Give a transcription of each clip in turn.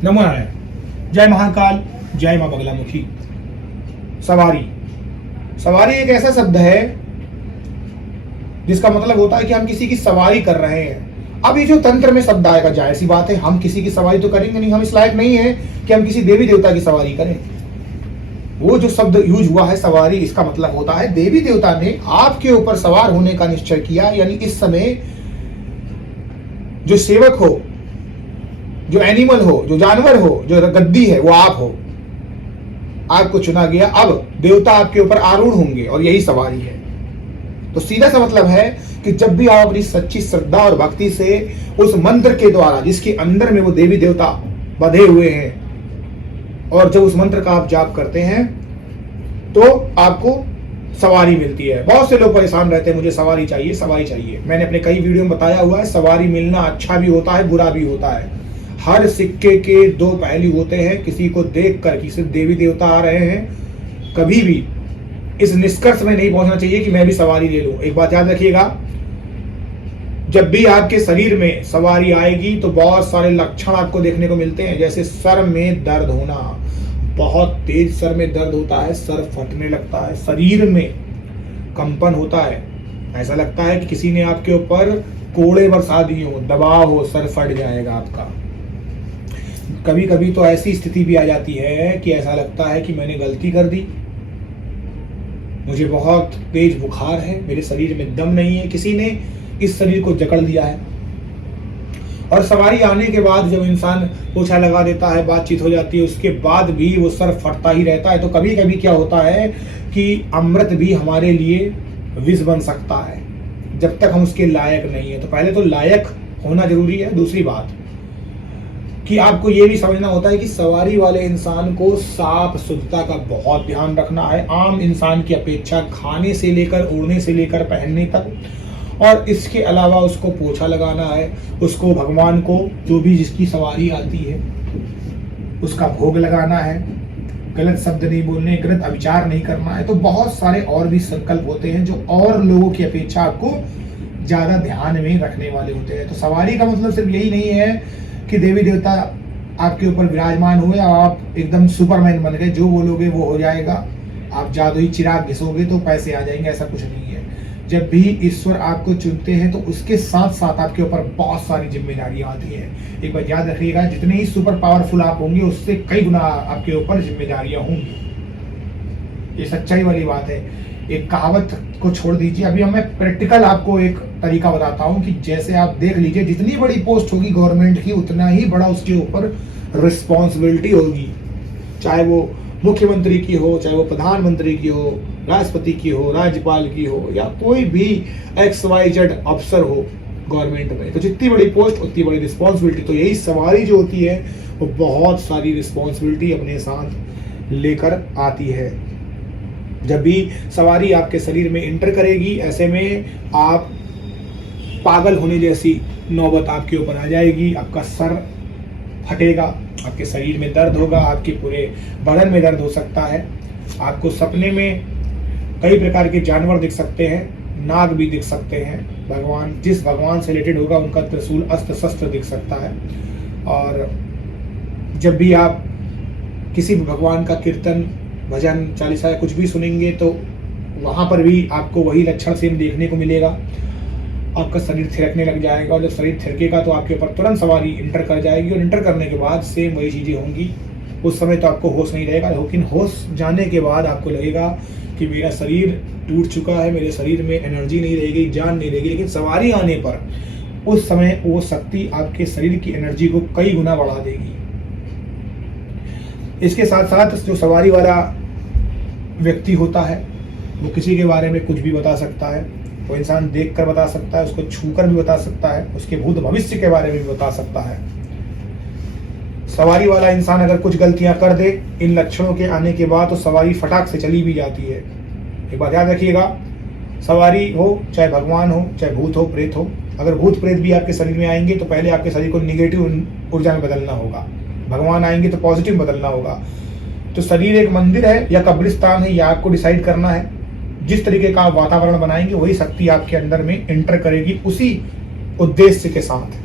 नमो नारायण। जय महाकाल, जय मां बगलामुखी। सवारी सवारी एक ऐसा शब्द है जिसका मतलब होता है कि हम किसी की सवारी कर रहे हैं। अब ये जो तंत्र में शब्द आएगा, जाहिर सी बात है हम किसी की सवारी तो करेंगे नहीं, हम इस लायक नहीं है कि हम किसी देवी देवता की सवारी करें। वो जो शब्द यूज हुआ है सवारी, इसका मतलब होता है देवी देवता ने आपके ऊपर सवार होने का निश्चय किया, यानी इस समय जो सेवक हो, जो एनिमल हो, जो जानवर हो, जो गद्दी है, वो आप हो। आपको चुना गया, अब देवता आपके ऊपर आरूढ़ होंगे और यही सवारी है। तो सीधा सा मतलब है कि जब भी आप अपनी सच्ची श्रद्धा और भक्ति से उस मंत्र के द्वारा, जिसके अंदर में वो देवी देवता बंधे हुए हैं, और जब उस मंत्र का आप जाप करते हैं तो आपको सवारी मिलती है। बहुत से लोग परेशान रहते हैं, मुझे सवारी चाहिए, सवारी चाहिए। मैंने अपने कई वीडियो में बताया हुआ है, सवारी मिलना अच्छा भी होता है, बुरा भी होता है। हर सिक्के के दो पहलू होते हैं। किसी को देख कर कि सिर्फ देवी देवता आ रहे हैं, कभी भी इस निष्कर्ष में नहीं पहुंचना चाहिए कि मैं भी सवारी ले लूं। एक बात याद रखिएगा, जब भी आपके शरीर में सवारी आएगी तो बहुत सारे लक्षण आपको देखने को मिलते हैं। जैसे सर में दर्द होना, बहुत तेज सर में दर्द होता है, सर फटने लगता है, शरीर में कंपन होता है, ऐसा लगता है कि किसी ने आपके ऊपर कोड़े बरसा दिए हो, दबाव हो, सर फट जाएगा आपका। कभी कभी तो ऐसी स्थिति भी आ जाती है कि ऐसा लगता है कि मैंने गलती कर दी, मुझे बहुत तेज बुखार है, मेरे शरीर में दम नहीं है, किसी ने इस शरीर को जकड़ लिया है। और सवारी आने के बाद जब इंसान पोछा लगा देता है, बातचीत हो जाती है, उसके बाद भी वो सर फटता ही रहता है। तो कभी कभी क्या होता है कि अमृत भी हमारे लिए विष बन सकता है, जब तक हम उसके लायक नहीं है। तो पहले तो लायक होना जरूरी है। दूसरी बात कि आपको ये भी समझना होता है कि सवारी वाले इंसान को साफ शुद्धता का बहुत ध्यान रखना है, आम इंसान की अपेक्षा, खाने से लेकर, ओढ़ने से लेकर, पहनने तक। और इसके अलावा उसको पोछा लगाना है, उसको भगवान को, जो भी जिसकी सवारी आती है, उसका भोग लगाना है, गलत शब्द नहीं बोलने, गलत अविचार नहीं करना है। तो बहुत सारे और भी संकल्प होते हैं जो और लोगों की अपेक्षा आपको ज्यादा ध्यान में रखने वाले होते हैं। तो सवारी का मतलब सिर्फ यही नहीं है कि देवी देवता आपके ऊपर विराजमान हुए और आप एकदम सुपरमैन बन गए, जो बोलोगे वो हो जाएगा, आप जादुई चिराग घिसोगे तो पैसे आ जाएंगे, ऐसा कुछ नहीं है। जब भी ईश्वर आपको चुनते हैं तो उसके साथ साथ आपके ऊपर बहुत सारी जिम्मेदारियां आती हैं। एक बार याद रखिएगा, जितने ही सुपर पावरफुल आप होंगे, उससे कई गुना आपके ऊपर जिम्मेदारियां होंगी। ये सच्चाई वाली बात है। एक कहावत को छोड़ दीजिए, अभी मैं प्रैक्टिकल आपको एक तरीका बताता हूं कि जैसे आप देख लीजिए, जितनी बड़ी पोस्ट होगी गवर्नमेंट की, उतना ही बड़ा उसके ऊपर रिस्पॉन्सिबिलिटी होगी। चाहे वो मुख्यमंत्री की हो, चाहे वो प्रधानमंत्री की हो, राष्ट्रपति की हो, राज्यपाल की हो, या कोई भी XYZ अफसर हो गवर्नमेंट में। तो जितनी बड़ी पोस्ट उतनी बड़ी रिस्पॉन्सिबिलिटी। तो यही सवारी जो होती है वो बहुत सारी रिस्पॉन्सिबिलिटी अपने साथ लेकर आती है। जब भी सवारी आपके शरीर में इंटर करेगी, ऐसे में आप पागल होने जैसी नौबत आपके ऊपर आ जाएगी। आपका सर फटेगा, आपके शरीर में दर्द होगा, आपके पूरे बदन में दर्द हो सकता है। आपको सपने में कई प्रकार के जानवर दिख सकते हैं, नाग भी दिख सकते हैं, भगवान, जिस भगवान से रिलेटेड होगा उनका त्रिशूल, अस्त्र शस्त्र दिख सकता है। और जब भी आप किसी भी भगवान का कीर्तन, भजन, चालीसा या कुछ भी सुनेंगे तो वहाँ पर भी आपको वही लक्षण सेम देखने को मिलेगा। आपका शरीर थिरकने लग जाएगा, और जब शरीर थिरकेगा तो आपके ऊपर तुरंत सवारी इंटर कर जाएगी, और इंटर करने के बाद सेम वही चीज़ें होंगी। उस समय तो आपको होश नहीं रहेगा, लेकिन होश जाने के बाद आपको लगेगा कि मेरा शरीर टूट चुका है, मेरे शरीर में एनर्जी नहीं रहेगी, जान नहीं रहेगी। लेकिन सवारी आने पर उस समय वो शक्ति आपके शरीर की एनर्जी को कई गुना बढ़ा देगी। इसके साथ साथ जो सवारी वाला व्यक्ति होता है वो किसी के बारे में कुछ भी बता सकता है। वो इंसान देख कर बता सकता है, उसको छू कर भी बता सकता है, उसके भूत भविष्य के बारे में भी बता सकता है। सवारी वाला इंसान अगर कुछ गलतियां कर दे इन लक्षणों के आने के बाद, तो सवारी फटाक से चली भी जाती है। एक बात याद रखिएगा, सवारी हो, चाहे भगवान हो, चाहे भूत हो, प्रेत हो, अगर भूत प्रेत भी आपके शरीर में आएंगे तो पहले आपके शरीर को निगेटिव ऊर्जा में बदलना होगा, भगवान आएंगे तो पॉजिटिव बदलना होगा। तो शरीर एक मंदिर है या कब्रिस्तान है, या आपको डिसाइड करना है। जिस तरीके का आप वातावरण बनाएंगे वही शक्ति आपके अंदर में एंटर करेगी, उसी उद्देश्य के साथ।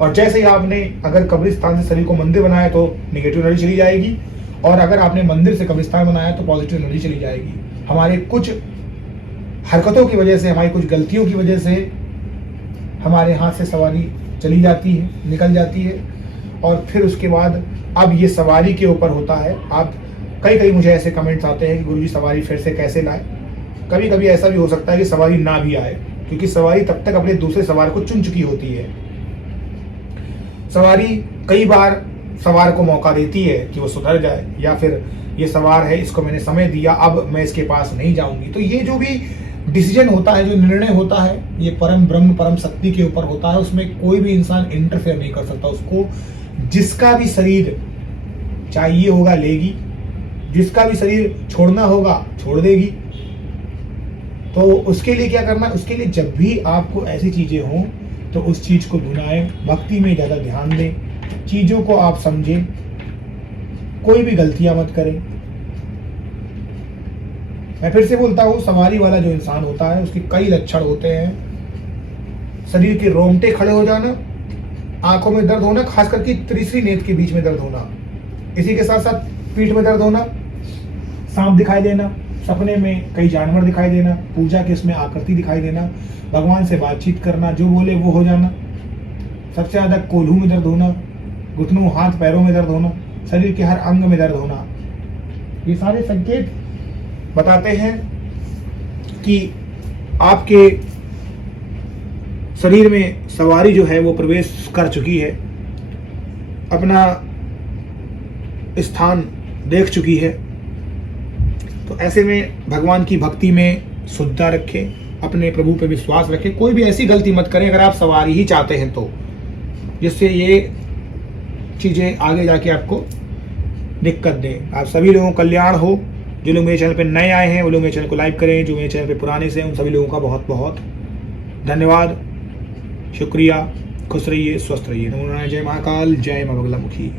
और जैसे ही आपने अगर कब्रिस्तान से शरीर को मंदिर बनाया तो नेगेटिव एनर्जी चली जाएगी, और अगर आपने मंदिर से कब्रिस्तान बनाया तो पॉजिटिव एनर्जी चली जाएगी। हमारे कुछ हरकतों की वजह से, हमारी कुछ गलतियों की वजह से हमारे हाथ से सवारी चली जाती है, निकल जाती है, और फिर उसके बाद अब ये सवारी के ऊपर होता है। आप कई मुझे ऐसे कमेंट्स आते हैं कि गुरुजी सवारी फिर से कैसे लाए। कभी कभी ऐसा भी हो सकता है कि सवारी ना भी आए, क्योंकि सवारी तब तक अपने दूसरे सवार को चुन चुकी होती है। सवारी कई बार सवार को मौका देती है कि वो सुधर जाए, या फिर ये सवार है, इसको मैंने समय दिया, अब मैं इसके पास नहीं जाऊंगी। तो ये जो भी डिसीजन होता है, जो निर्णय होता है, ये परम ब्रह्म परम शक्ति के ऊपर होता है। उसमें कोई भी इंसान इंटरफेयर नहीं कर सकता। उसको जिसका भी शरीर चाहिए होगा लेगी, जिसका भी शरीर छोड़ना होगा छोड़ देगी। तो उसके लिए क्या करना, उसके लिए जब भी आपको ऐसी चीजें हों तो उस चीज को भुलाएं, भक्ति में ज्यादा ध्यान दें, चीजों को आप समझें, कोई भी गलतियां मत करें। मैं फिर से बोलता हूं, सवारी वाला जो इंसान होता है उसके कई लक्षण होते हैं। शरीर के रोंगटे खड़े हो जाना, आंखों में दर्द होना, खास करके तीसरी नेत्र के बीच में दर्द होना, इसी के साथ साथ पीठ में दर्द होना, सांप दिखाई देना, सपने में कई जानवर दिखाई देना, पूजा के उसमें आकृति दिखाई देना, भगवान से बातचीत करना, जो बोले वो हो जाना, सबसे ज्यादा कोल्हू में दर्द होना, घुटनों हाथ पैरों में दर्द होना, शरीर के हर अंग में दर्द होना, ये सारे संकेत बताते हैं कि आपके शरीर में सवारी जो है वो प्रवेश कर चुकी है, अपना स्थान देख चुकी है। तो ऐसे में भगवान की भक्ति में शुद्धता रखें, अपने प्रभु पे विश्वास रखें, कोई भी ऐसी गलती मत करें अगर आप सवारी ही चाहते हैं तो, जिससे ये चीज़ें आगे जाके आपको दिक्कत दें। आप सभी लोगों का कल्याण हो। जो लोग मेरे चैनल पे नए आए हैं वो लोग मेरे चैनल को लाइक करें, जो मेरे चैनल पे पुराने से हैं उन सभी लोगों का बहुत बहुत धन्यवाद, शुक्रिया। खुश रहिए, स्वस्थ रहिए। नमो नारायण। जय महाकाल, जय मां बगलामुखी।